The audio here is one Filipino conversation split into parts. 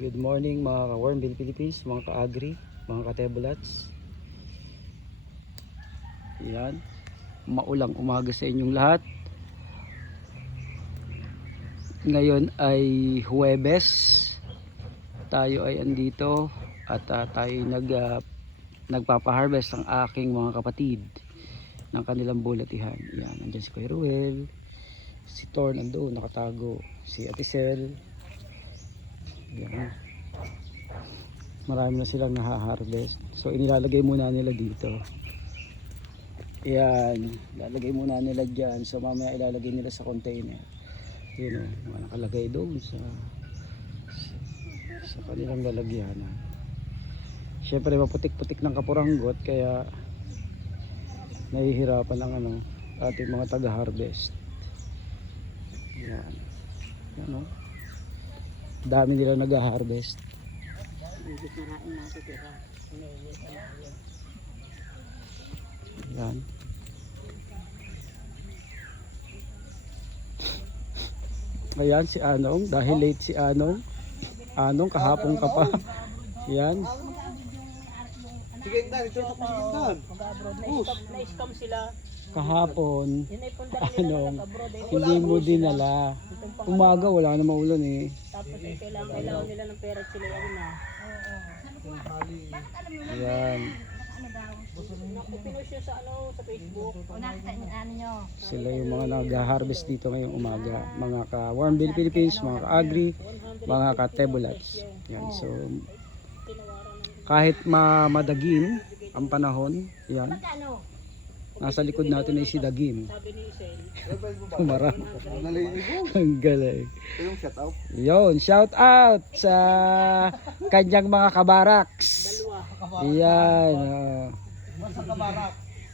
Good morning mga ka-Wormville Philippines, mga ka-agri, mga ka-tebulats. Yan, maulang umaga sa inyong lahat. Ngayon ay Huwebes. Tayo ay andito at tayo nagpapa-harvest ng aking mga kapatid ng kanilang bulatihan. Yan, nandiyan si Kuya Ruel, si Thor nandoon nakatago, si Ate Sel. Yan. Marami na silang nahaharvest. So inilalagay muna nila dito. Yan, ilalagay muna nila dyan. So mamaya ilalagay nila sa container. Yun o, mga nakalagay doon sa kanilang lalagyan. Syempre maputik-putik ng kapuranggot, kaya nahihirapan ang ating mga taga-harvest. Yan. Yan o. Dami nila nag-harvest. Yan. Ayan si Anong, dahil late si Anong. Anong, kahapon ka pa. Yan. Sige, itutok mo sige doon. Na-scam sila. Kahapon, Yun ay pundar nila Anong, nag-abroad. hindi mo dinala. Umaga wala na maulan eh. Tapos ay kailangan nila ng pera at sila yung na. Ayan. Pinost siya sa sa Facebook. Sila yung mga nag-harvest dito ngayong umaga. Mga ka-Wormville Philippines, mga ka-agri, mga ka-tebulats. Yan. So, kahit madagim ang panahon, yan. Nasa likod natin ay si Dagim. Sabi ni Isel. Tumarang. Nalinig mo. Ang galing. Yung shout out. Yun, shout out sa kanyang mga kabaraks. Dalawa. Yan.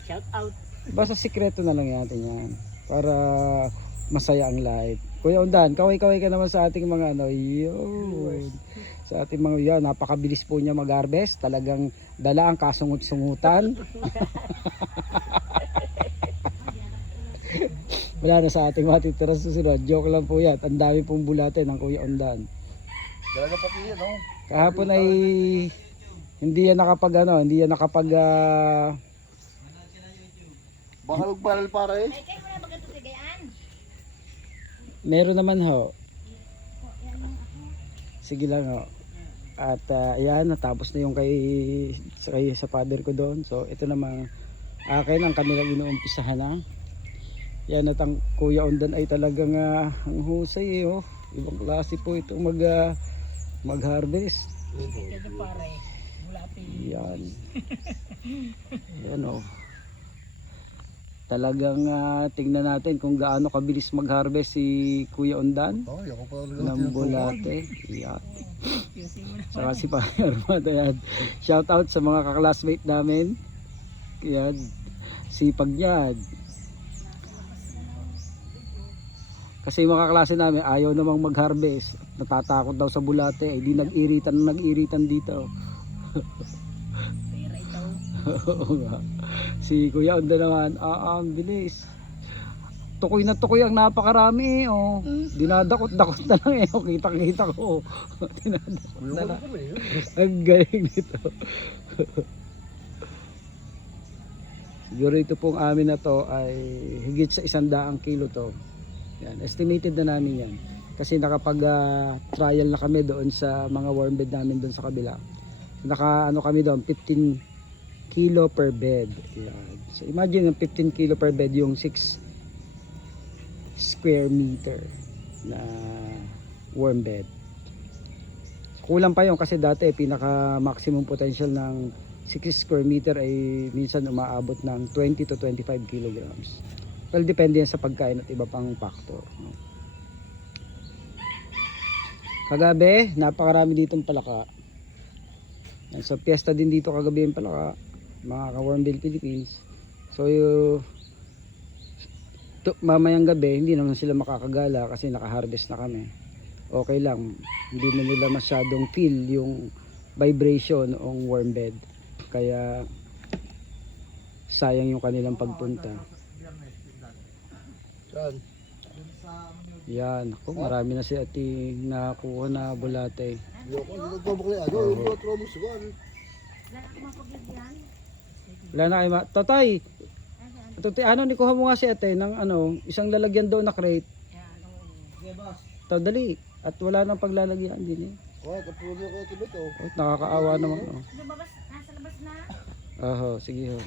Shout out. Basta sikreto na lang natin yan. Para masaya ang life. Kuya Undan, kaway-kaway ka naman sa ating mga yun. Sa ating mga yan, napakabilis po niya mag-harvest. Talagang dala ang kasungut-sungutan. Wala na sa ating matitira susunod. Joke lang po yan. Ang dami pong bulate ng Kuya Undan. Talaga pati yan, no? Kahapon ay hindi yan nakapag Baka magparal para eh. meron naman ho. Sige lang ho. At ayan, natapos na yung kay sa father ko doon. So ito namang akin ang kanilang inuumpisahan na. Yan, at ang Kuya Undan ay talagang ang husay eh, oh. Ibang klase po itong mag-harvest. Ito pare. Bulati. Yan. Yan oh. Talagang tingnan natin kung gaano kabilis mag-harvest si Kuya Undan Oh, ako pa ulit. ng bulate. Yan. Saka si Armada yan. Shout out sa mga kaklasmate namin. Yan. Sipag yan. Kasi yung mga kaklase namin ayaw namang mag-harvest. Natatakot daw sa bulate. Eh, di nag-iritan dito. Pera ito. Oo nga. Si Kuya Undan naman, ang bilis. Tukoy na tukoy ang napakarami eh. Oh. Dinadakot-dakot na lang eh. Oh, kita-kita ko. Dinadakot na lang. Ang galing nito. Siguro ito pong amin na to ay higit sa 100 kilo to. Yan, estimated na namin yan. Kasi nakapag trial na kami doon sa mga worm bed namin doon sa kabila. Naka ano kami doon, 15 kilo per bed. Yan. So imagine yung 15 kilo per bed yung 6 square meter na worm bed. Kulang pa yun kasi dati pinaka maximum potential ng 6 square meter ay minsan umaabot ng 20 to 25 kilograms. Well, depende yan sa pagkain at iba pang factor. No? Kagabi, napakarami ditong palaka. Sa piyesta din dito kagabi yung palaka, mga ka-Wormville Philippines. So, mamayang gabi, hindi naman sila makakagala kasi naka-harvest na kami. Okay lang, hindi na nila masyadong feel yung vibration ng worm bed. Kaya, sayang yung kanilang pagpunta. Yan, ako marami na si ate nakuha na bulate. Loko, hindi nagbabakli. Ano, yung mga tromos ko. Wala na kayo Tatay! Tatay, ano, nikuha mo nga si ate ng ano, isang lalagyan doon na crate. Sige, boss. Ito, dali. At wala nang paglalagyan din eh. Wala, kapulo ko ito ba ito? Oh, nakakaawa naman. Oh. Nasa labas na. Aho, sige ho.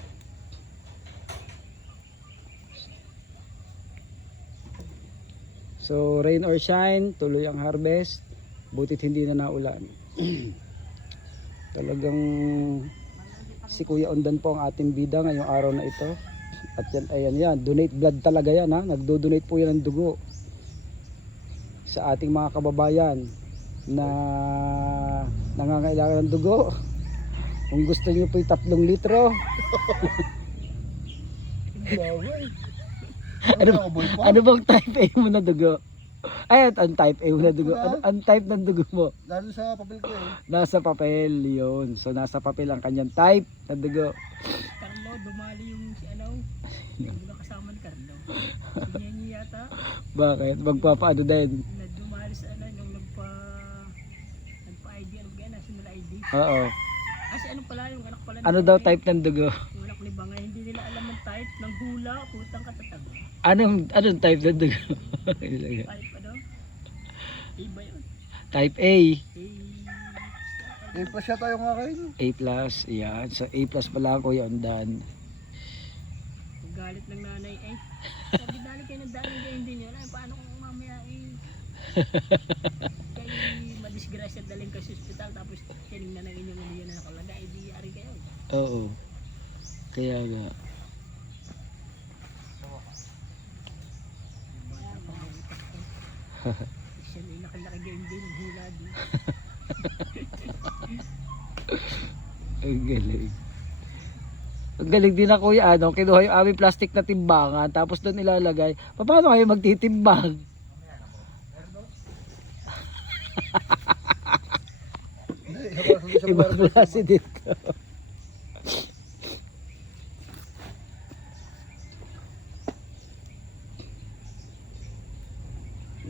So, rain or shine, tuloy ang harvest. Butit hindi na naulan. Talagang si Kuya Ondan po ang ating bida ngayong araw na ito. At yan, ayan yan, donate blood talaga yan ha. Nagdo-donate po yan ng dugo sa ating mga kababayan na nangangailangan ng dugo. Kung gusto niyo po yung 3 litro, ano bang type A mo na dugo? Ay, ang type A mo na dugo. Ang type ng dugo mo? Lalo sa papel ko eh. Nasa papel, yun. So, nasa papel ang kanyang type na dugo. Carlo, dumali yung si ano. Hindi ba kasama ni Carlo? Sinya niya yata. Bakit? Magpapaano din? Na dumali sa ano, nung nagpa-ID, ano ba yan? National ID. Oo. Kasi ano pala, yung anak pala. Ano daw type ng dugo? Yung anak ni Bangay, hindi nila alam ang type ng hula, putang katatag. Anong type ng dugo? Type ano? Iba yun. Type A. Eh, pa siya tayo nga kayo. A+, yan. So, A+ pala ang Kuya Ondan. Galit ng nanay eh. Sabi dali kayo ng dali kayo hindi nyo. Ay, paano kung mamaya eh. Kayo madisgrasya daling ka sa ospital tapos tinignan ng inyong hindi na nakalagay. Di ari kayo. Oo. Kaya nga. Siya may nakalaki game din. Hula din. Ang galing. Ang galing din na Kuya ano, kinuha yung aming plastic na timbangan tapos doon ilalagay. Paano kayo magtitimbang? Ibang klase dito.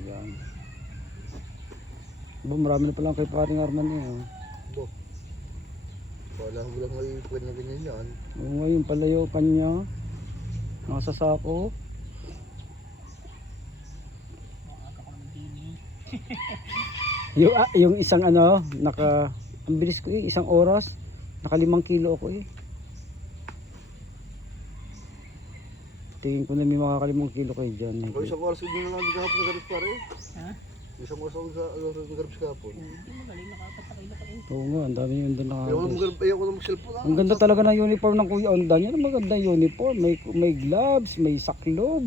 Yan. Marami na pala kay paring Arman eh. Oh. Wala ko lang may pwede na ganyan yan. Oo, ngayon palayo kanya. Nasa sako. yung isang ano, ang bilis ko eh, isang oras, naka 5 kilo ako eh. Tingin ko na may makaka 5 kilo kayo dyan. Kung isang oras ko din na lang kahapon na garip pare. Ha? Isang oras ako sa garip kahapon. Hindi magaling nakapatay na kayo. Oo nga, ang dami yung doon Ayaw ko nakakabis. mag-garip, ayaw ko na mag-cellphone lang. Ang ganda talaga ng uniform ng Kuya Ondan. Yan ang magandang uniform. May gloves, may saklob,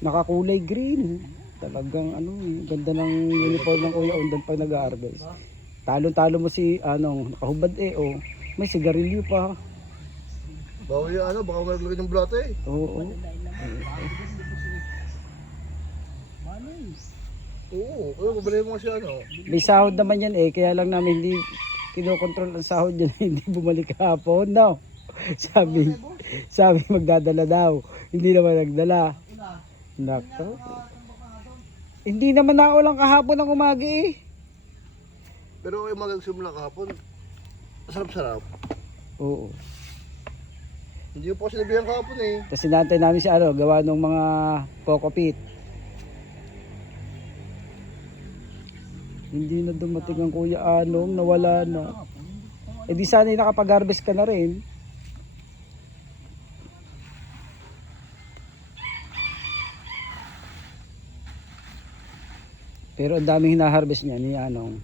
nakakulay green. Talagang ano, ganda ng uniform ng Kuya Ondan pag nag-harvest. Talo-talo mo si nakahubad eh oh. May sigarilyo pa. Bawal yung ano, baka maglagay ng blato eh. Oo. Oo, kaya babalik mo kasi ano. May sahod naman yan eh, kaya lang namin hindi kinokontrol ang sahod yan, hindi bumalik kahapon, no? Sabi magdadala daw, hindi naman nagdala. Nako. Hindi naman naulang kahapon ng umaga eh. Pero kayo magagsimula kahapon, sarap-sarap. Oo. Hindi ko po sinabihan kahapon eh. Tapos sinantay namin si gawa ng mga kokopit. Hindi na dumating ang Kuya Anong, nawala na. Eh di sana nakapag-harvest ka na rin. Pero ang daming hina-harvest niya ni Anong.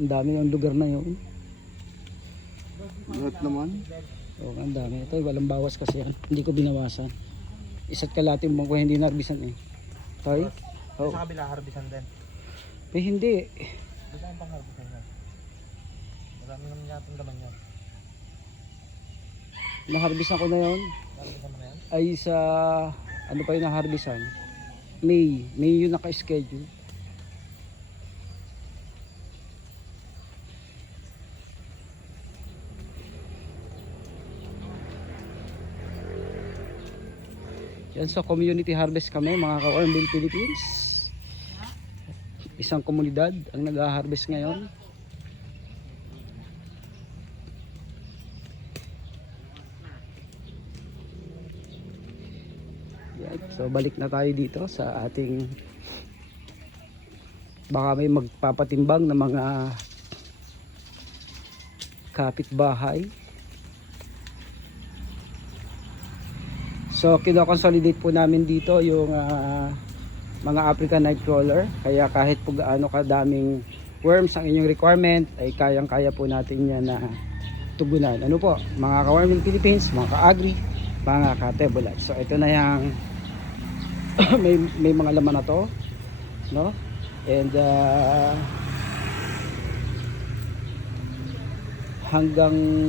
Ang dami yung lugar na yun. Lahat naman. Oo, ang dami. Ito, walang bawas kasi yan. Hindi ko binawasan. Isa't kalati yung bangko hindi narbisan eh. Toy? Oh. Sa kabila, harbisan din. Eh hindi. Saan pang harbisan yan? Marami naman yatong laman yan. Naharbisan ko na yon. Harbisan mo na yan? Ay sa ano pa yung naharbisan? May yun naka-schedule. Yan sa community harvest kami mga ka-Ormville Philippines. isang komunidad ang nag-harvest ngayon. Yan. So balik na tayo dito sa ating, baka may magpapatimbang ng mga kapitbahay. So kino-consolidate po namin dito yung mga African nightcrawler, kaya kahit po gaano kadaming worms ang inyong requirement ay kayang-kaya po natin yan na tugunan. Ano po, mga ka-Wormville Philippines, mga ka-Agri, mga ka-Tebulat. So ito na yung may mga laman na to, no? And hanggang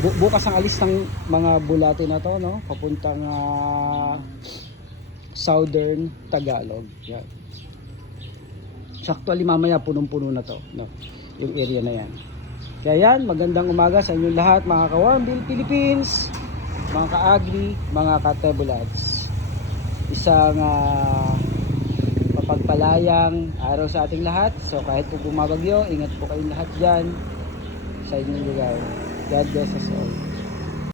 bukas ang alis ng mga bulate na to, no? Papuntang Southern Tagalog. Yan. Actually mamaya punong-puno na to, no? Yung area na yan. Kaya yan, magandang umaga sa inyong lahat, mga ka-Wormville Philippines, mga ka-Agri, mga ka-Tebulats. Isang mapagpalayang araw sa ating lahat. So kahit po bumabagyo, ingat po kayong lahat dyan sa inyong lugar. God bless us all.